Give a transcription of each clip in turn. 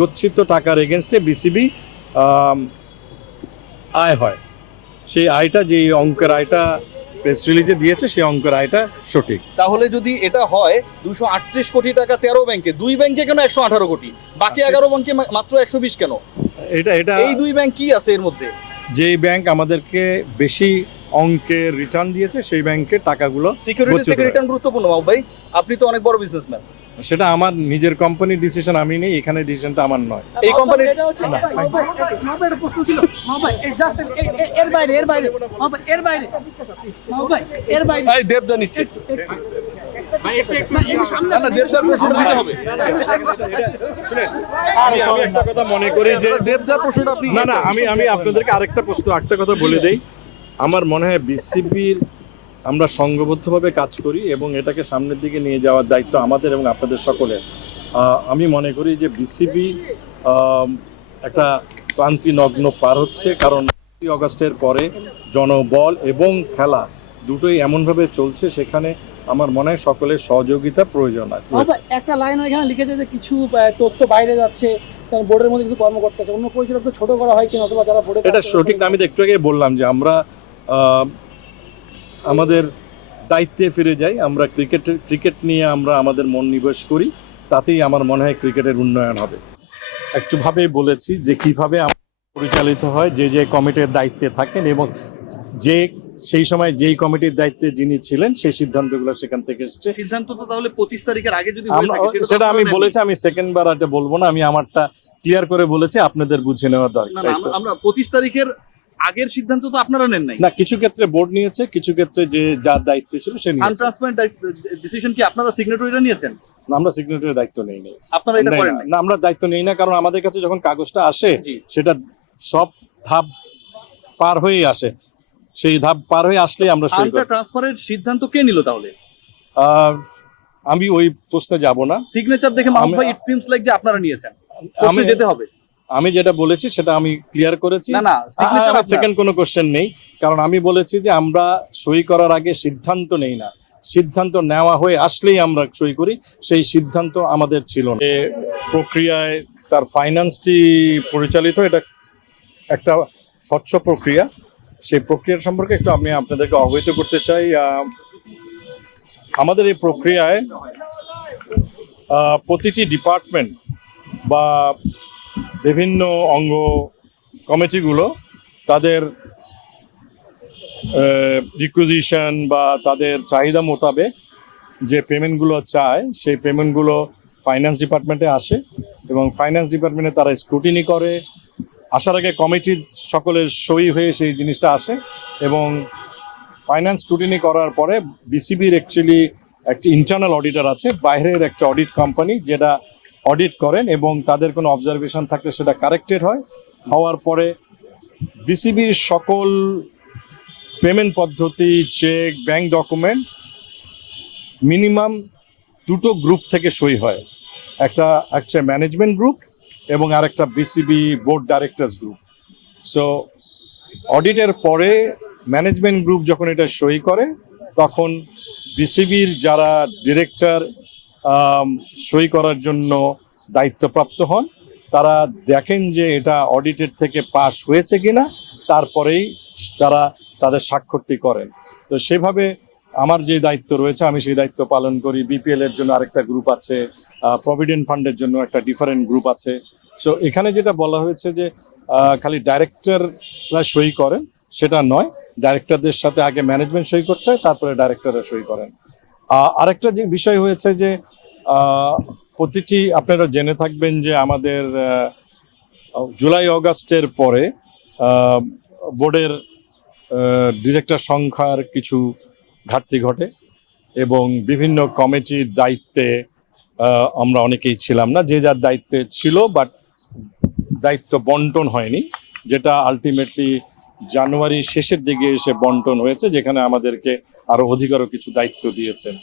গচ্ছিত টাকার এগেনস্টে বিসিবি আয় হয়। সেই আয়টা যে অঙ্কের আয়টা প্রেস রিলিজে দিয়েছে সেই অঙ্কের আয়টা সঠিক। তাহলে যদি এটা হয় দুশো আটত্রিশ কোটি টাকা তেরো ব্যাংকে দুই ব্যাংকে কেন একশো আঠারো কোটি? বাকি আচ্ছা। এগারো ব্যাংকে মাত্র একশো বিশ কেন? এটা এটা এই দুই ব্যাংক কি আছে এর মধ্যে? যেই ব্যাংক আমাদেরকে বেশি অঙ্কের রিটার্ন দিয়েছে সেই ব্যাংকের টাকাগুলো সিকিউরিটি। রিটার্ন গুরুত্বপূর্ণ ভাই। আপনি তো অনেক বড় বিজনেসম্যান সেটা আমার নিজের কোম্পানির ডিসিশন আমি নেই এখানে ডিসিশনটা আমার নয়। এই কোম্পানির প্রশ্ন ছিল। ভাই এই জাস্ট এর বাইরে এর বাইরে। এর বাইরে। এর বাইরে। দেবদা নিচ্ছে। না, একটু সামনে না, না, দেবদার প্রশ্নটা দিতে হবে। আমি আমি একটা কথা মনে করি যে দেবদার প্রশ্নটা না না আমি আমি আপনাদেরকে আরেকটা প্রশ্ন একটা কথা বলে দেই। আমার মনে হয় বিসিবির আমরা সংঘবদ্ধভাবে কাজ করি এবং এটাকে সামনের দিকে নিয়ে যাওয়ার দায়িত্ব আমাদের এবং আপনাদের সকলের। আমি মনে করি যে বিসিবি একটা ক্লান্তি নগ্ন পার হচ্ছে কারণ অগস্টের পরে জনবল এবং খেলা দুটোই এমনভাবে চলছে সেখানে আমার মনে হয় সকলের সহযোগিতা প্রয়োজন আছে একটা লাইন এখানে লিখেছে যে কিছু তথ্য বাইরে যাচ্ছে বোর্ডের মধ্যে কিছু কর্মকর্তা আছে। অন্য পরিচালক তো ছোট করা হয় কিনা অথবা যারা বোর্ডে এটা সঠিক আমি তো একটু আগে বললাম যে আমরা আমাদের দায়িত্বে ফিরে যাই আমরা ক্রিকেট ক্রিকেট নিয়ে আমরা আমাদের মন নিবেশ করি তাতেই আমার মনে হয় ক্রিকেটের উন্নয়ন হবে। একটুভাবে বলেছি যে কীভাবে পরিচালিত হয় যে যে কমিটির দায়িত্বে থাকেন এবং যে সেই সময় যেই কমিটির দায়িত্বে যিনি ছিলেন সেই সিদ্ধান্তগুলো সেখান থেকে এসছে। সিদ্ধান্ত তো তাহলে পঁচিশ তারিখের আগে যদি হয়ে সেটা আমি বলেছি আমি সেকেন্ড বার বলব না আমি আমারটা ক্লিয়ার করে বলেছি আপনাদের বুঝে নেওয়া দরকার। আমরা- আমরা পঁচিশ তারিখের আগের সিদ্ধান্ত তো আপনারা নেন নাই। না কিছু ক্ষেত্রে বোর্ড নিয়েছে কিছু ক্ষেত্রে যে যার দায়িত্ব ছিল সে নিয়েছে। আনট্রান্সপারেন্ট ডিসিশন কি আপনারা সিগনেটরিরা নিয়েছেন? আমরা সিগনেচারের দায়িত্ব নেই নেই। আপনারা এটা করেন না। আমরা দায়িত্ব নেই না কারণ আমাদের কাছে যখন কাগজটা আসে সেটা সব ধাপ পার হয়েই আসে। সেই ধাপ পার হয়ে আসলেই আমরা সই করি। ট্রান্সফারের সিদ্ধান্ত কে নিল তাহলে? আহ, আমি ওই প্রশ্নে যাব না। সিগনেচার দেখে আমি- ভাই ইট সিমস লাইক যে আপনারা নিয়েছেন। আমি যেতে হবে। আমি যেটা বলেছি সেটা আমি ক্লিয়ার করেছি। না না সেকেন্ড কোনো কোশ্চেন নেই কারণ আমি বলেছি যে আমরা সই করার আগে সিদ্ধান্ত নেই না। সিদ্ধান্ত নেওয়া হয়ে আসলেই আমরা সই করি সেই সিদ্ধান্ত আমাদের ছিল না। প্রক্রিয়ায় তার ফাইন্যান্সটি পরিচালিত এটা একটা স্বচ্ছ প্রক্রিয়া। সেই প্রক্রিয়ার সম্পর্কে একটু আমি আপনাদেরকে অবহিত করতে চাই। আমাদের এই প্রক্রিয়ায় প্রতিটি ডিপার্টমেন্ট বা বিভিন্ন অঙ্গ কমিটিগুলো তাদের রিকুইজিশন বা তাদের চাহিদা মোতাবেক যে পেমেন্টগুলো চায়, সেই পেমেন্টগুলো ফাইন্যান্স ডিপার্টমেন্টে আসে এবং ফাইন্যান্স ডিপার্টমেন্টে তারা স্ক্রুটিনি করে। আসার আগে কমিটির সকলের সই হয়ে সেই জিনিসটা আসে এবং ফাইন্যান্স স্ক্রুটিনি করার পরে বিসিবির অ্যাকচুয়ালি একটি ইন্টারনাল অডিটর আছে, বাইরের একটা অডিট কোম্পানি যেটা অডিট করেন এবং তাদের কোনো অবজারভেশন থাকলে সেটা কারেক্টেড হয়। হওয়ার পরে বিসিবির সকল পেমেন্ট পদ্ধতি চেক ব্যাংক ডকুমেন্ট মিনিমাম দুটো গ্রুপ থেকে সই হয়। একটা একটা ম্যানেজমেন্ট গ্রুপ এবং আরেকটা BCB board directors group so অডিটের পরে ম্যানেজমেন্ট গ্রুপ যখন এটা সই করে, তখন বিসিবির যারা ডিরেক্টর সই করার জন্য দায়িত্বপ্রাপ্ত হন। তারা দেখেন যে এটা অডিটের থেকে পাস হয়েছে কিনা, তারপরেই তারা তাদের স্বাক্ষরটি করেন। তো সেভাবে আমার যে দায়িত্ব রয়েছে, আমি সেই দায়িত্ব পালন করি। বিপিএল এর জন্য আরেকটা গ্রুপ আছে প্রভিডেন্ট ফান্ডের জন্য একটা ডিফারেন্ট গ্রুপ আছে। সো এখানে যেটা বলা হয়েছে যে খালি ডাইরেক্টররা সই করেন, সেটা নয়। ডাইরেক্টরদের সাথে আগে ম্যানেজমেন্ট সই করতে হয়, তারপরে ডাইরেক্টররা সই করেন। আরেকটা যে বিষয় হয়েছে যে প্রতিটি আপনারা জেনে থাকবেন যে আমাদের জুলাই অগাস্টের পরে বোর্ডের ডিরেক্টর সংখ্যার কিছু ঘাটতি ঘটে এবং বিভিন্ন কমিটির দায়িত্বে আমরা অনেকেই ছিলাম না, যে যার দায়িত্বে ছিল, বাট দায়িত্ব বন্টন হয়নি, যেটা আলটিমেটলি জানুয়ারি শেষের দিকে এসে বন্টন হয়েছে, যেখানে আমাদেরকে আরও অধিকারও কিছু দায়িত্ব দিয়েছেন।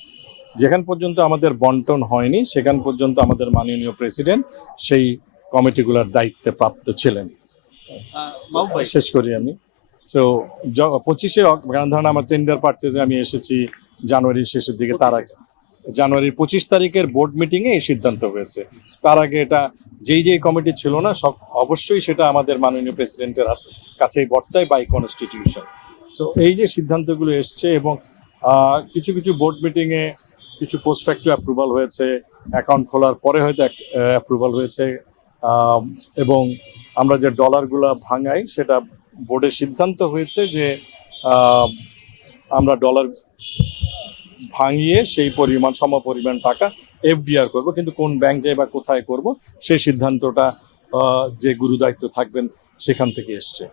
যেখান পর্যন্ত আমাদের বন্টন হয়নি সেখান পর্যন্ত আমাদের মাননীয় প্রেসিডেন্ট সেই কমিটিগুলোর দায়িত্বে প্রাপ্ত ছিলেন। শেষ করি আমি। তো পঁচিশে ধরেন আমার টেন্ডার পার্চেজে আমি এসেছি জানুয়ারির শেষের দিকে তার আগে। জানুয়ারির পঁচিশ তারিখের বোর্ড মিটিংয়ে এই সিদ্ধান্ত হয়েছে। তার আগে এটা যেই যেই কমিটি ছিল না সব অবশ্যই সেটা আমাদের মাননীয় প্রেসিডেন্টের কাছেই বর্তায় বাই কনস্টিটিউশন সো এই যে সিদ্ধান্তগুলো এসছে এবং কিছু কিছু বোর্ড মিটিংয়ে কিছু পোস্ট অ্যাপ্রুভাল হয়েছে অ্যাকাউন্ট খোলার পরে হয়তো অ্যাপ্রুভাল হয়েছে এবং আমরা যে ডলারগুলো ভাঙাই, সেটা বোর্ডের সিদ্ধান্ত হয়েছে যে আমরা ডলার ভাঙিয়ে সেই পরিমাণ, সম পরিমাণ টাকা এফডিআর করব, কিন্তু কোন ব্যাংকে বা কোথায় করব, সেই সিদ্ধান্তটা যে গুরুদায়িত্ব থাকবেন, সেখান থেকে এসছে।